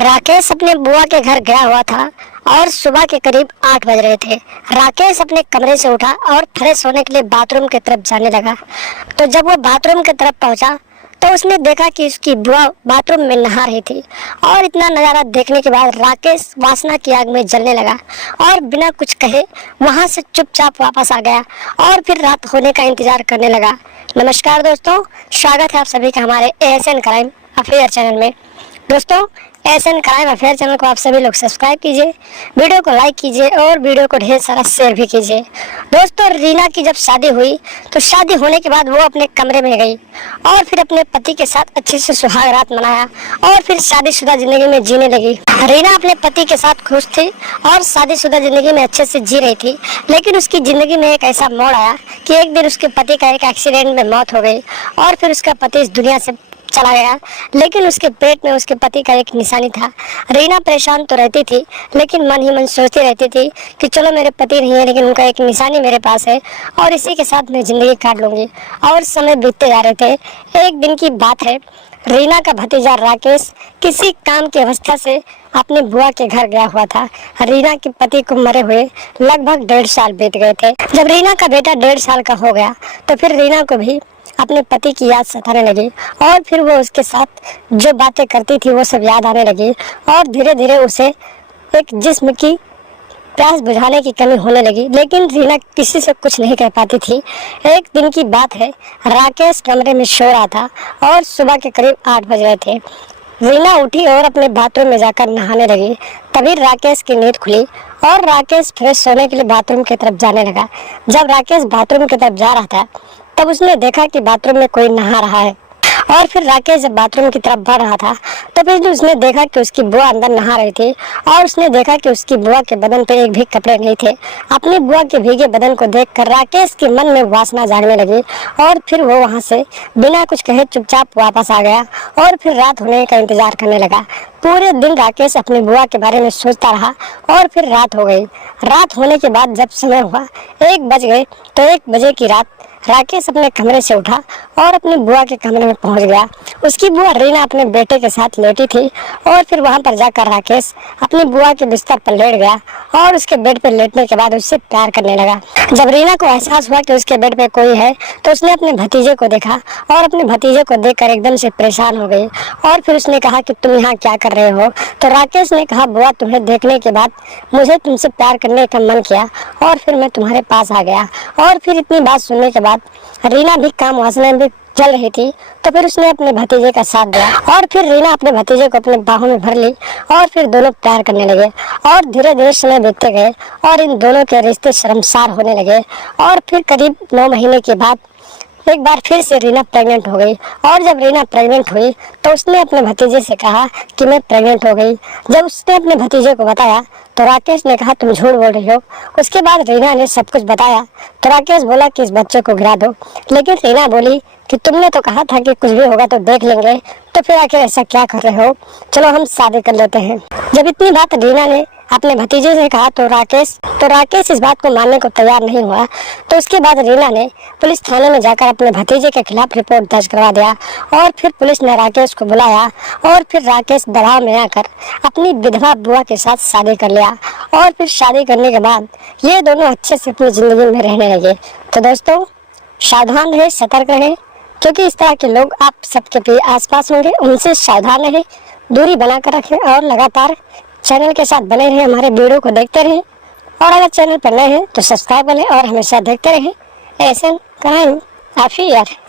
राकेश अपने बुआ के घर गया हुआ था और सुबह के करीब 8 बज रहे थे। राकेश अपने कमरे से उठा और फ्रेश होने के लिए बाथरूम की तरफ जाने लगा। तो जब वो बाथरूम की तरफ पहुंचा तो उसने देखा कि उसकी बुआ बाथरूम में नहा रही थी। और इतना नज़ारा देखने के बाद राकेश वासना की आग में जलने लगा और बिना कुछ कहे वहां से चुपचाप वापस आ गया और फिर रात होने का इंतजार करने लगा। नमस्कार दोस्तों, स्वागत है आप सभी का हमारे एएसएन क्राइम अफेयर चैनल में। दोस्तों, एएसएन क्राइम अफेयर चैनल को आप सभी लोग सब्सक्राइब कीजिए, वीडियो को लाइक कीजिए और वीडियो को ढेर सारा शेयर भी कीजिए। दोस्तों, रीना की जब शादी हुई तो शादी होने के बाद वो अपने कमरे में गई और फिर अपने पति के साथ अच्छे से सुहाग रात मनाया और फिर शादीशुदा जिंदगी में जीने लगी। रीना अपने पति के साथ खुश थी और शादीशुदा जिंदगी में अच्छे से जी रही थी, लेकिन उसकी जिंदगी में एक ऐसा मोड़ आया कि एक दिन उसके पति का एक एक्सीडेंट में मौत हो गई और फिर उसका पति इस दुनिया से चला गया। लेकिन उसके पेट में उसके पति का एक निशानी था। रीना परेशान तो रहती थी, लेकिन मन ही मन सोचती रहती थी कि चलो मेरे पति नहीं है लेकिन उनका एक निशानी मेरे पास है और इसी के साथ मैं जिंदगी काट लूंगी। और समय बीतते जा रहे थे। एक दिन की बात है, रीना का भतीजा राकेश किसी काम की अवस्था से अपनी बुआ के घर गया हुआ था। रीना के पति को मरे हुए लगभग 1.5 साल बीत गए थे। जब रीना का बेटा 1.5 साल का हो गया तो फिर रीना को भी अपने पति की याद सताने लगी और फिर वो उसके साथ जो बातें करती थी वो सब याद आने लगी और धीरे धीरे उसे एक जिस्म की प्यास बुझाने की कमी होने लगी। लेकिन रीना किसी से कुछ नहीं कह पाती थी। एक दिन की बात है, राकेश कमरे में सो रहा था और सुबह के करीब 8 बज रहे थे। रीना उठी और अपने बाथरूम में जाकर नहाने लगी। तभी राकेश की नींद खुली और राकेश फ्रेश होने के लिए बाथरूम की तरफ जाने लगा। जब राकेश बाथरूम की तरफ जा रहा था तब उसने देखा कि बाथरूम में कोई नहा रहा है और फिर राकेश जब बाथरूम की तरफ बढ़ रहा था तो फिर उसने देखा कि उसकी बुआ अंदर नहा रही थी और उसने देखा कि उसकी बुआ के बदन पे एक भी कपड़े नहीं थे। अपनी बुआ के भीगे बदन को देखकर राकेश के मन में वासना जागने लगी और फिर वो वहां से बिना कुछ कहे चुपचाप वापस आ गया और फिर रात होने का इंतजार करने लगा। पूरे दिन राकेश अपनी बुआ के बारे में सोचता रहा और फिर रात हो गई। रात होने के बाद जब समय हुआ 1 बज गए तो 1 बजे की रात राकेश अपने कमरे से उठा और अपनी बुआ के कमरे में पहुंच गया। उसकी बुआ रीना अपने बेटे के साथ लेटी थी और फिर वहां पर जाकर राकेश अपनी बुआ के बिस्तर पर लेट गया और उसके बेड पर लेटने के बाद उससे प्यार करने लगा। जब रीना को एहसास हुआ कि उसके बेड पे कोई है तो उसने अपने भतीजे को देखा और अपने भतीजे को देखकर एकदम से परेशान हो गई और फिर उसने कहा कि तुम यहाँ क्या कर रहे हो। तो राकेश ने कहा, बुआ तुम्हें देखने के बाद मुझे तुमसे प्यार करने का मन किया और फिर मैं तुम्हारे पास आ गया। और फिर इतनी बात सुनने के बाद रीना भी काम वासना में चल रही थी तो फिर उसने अपने भतीजे का साथ दिया और फिर रीना अपने भतीजे को अपने बाहों में भर ली और फिर दोनों प्यार करने लगे और धीरे धीरे समय बीतते गए और इन दोनों के रिश्ते शर्मसार होने लगे। और फिर करीब 9 महीने के बाद एक बार फिर से रीना प्रेग्नेंट हो गई और जब रीना प्रेग्नेंट हुई तो उसने अपने भतीजे से कहा कि मैं प्रेग्नेंट हो गई। जब उसने अपने भतीजे को बताया तो राकेश ने कहा तुम झूठ बोल रही हो। उसके बाद रीना ने सब कुछ बताया तो राकेश बोला कि इस बच्चे को गिरा दो, लेकिन रीना बोली कि तुमने तो कहा था कि कुछ भी होगा तो देख लेंगे, तो फिर आखिर ऐसा क्या कर रहे हो, चलो हम शादी कर लेते हैं। जब इतनी बात रीना ने अपने भतीजे से कहा तो राकेश इस बात को मानने को तैयार नहीं हुआ। तो उसके बाद रीना ने पुलिस थाने में जाकर अपने भतीजे के खिलाफ रिपोर्ट दर्ज करवा दिया और फिर पुलिस ने राकेश को बुलाया और फिर राकेश दबाव में आकर अपनी विधवा बुआ के साथ शादी कर लिया। और फिर शादी करने के बाद ये दोनों अच्छे से अपनी जिंदगी में रहने लगे। तो दोस्तों, सावधान रहे, सतर्क रहे, क्योंकि इस तरह के लोग आप सबके भी आसपास होंगे। उनसे सावधान रहे, दूरी बनाकर रखें और लगातार चैनल के साथ बने रहें, हमारे वीडियो को देखते रहें। और अगर चैनल पर नए हैं तो सब्सक्राइब करें और हमेशा देखते रहें एएसएन क्राइम अफेयर।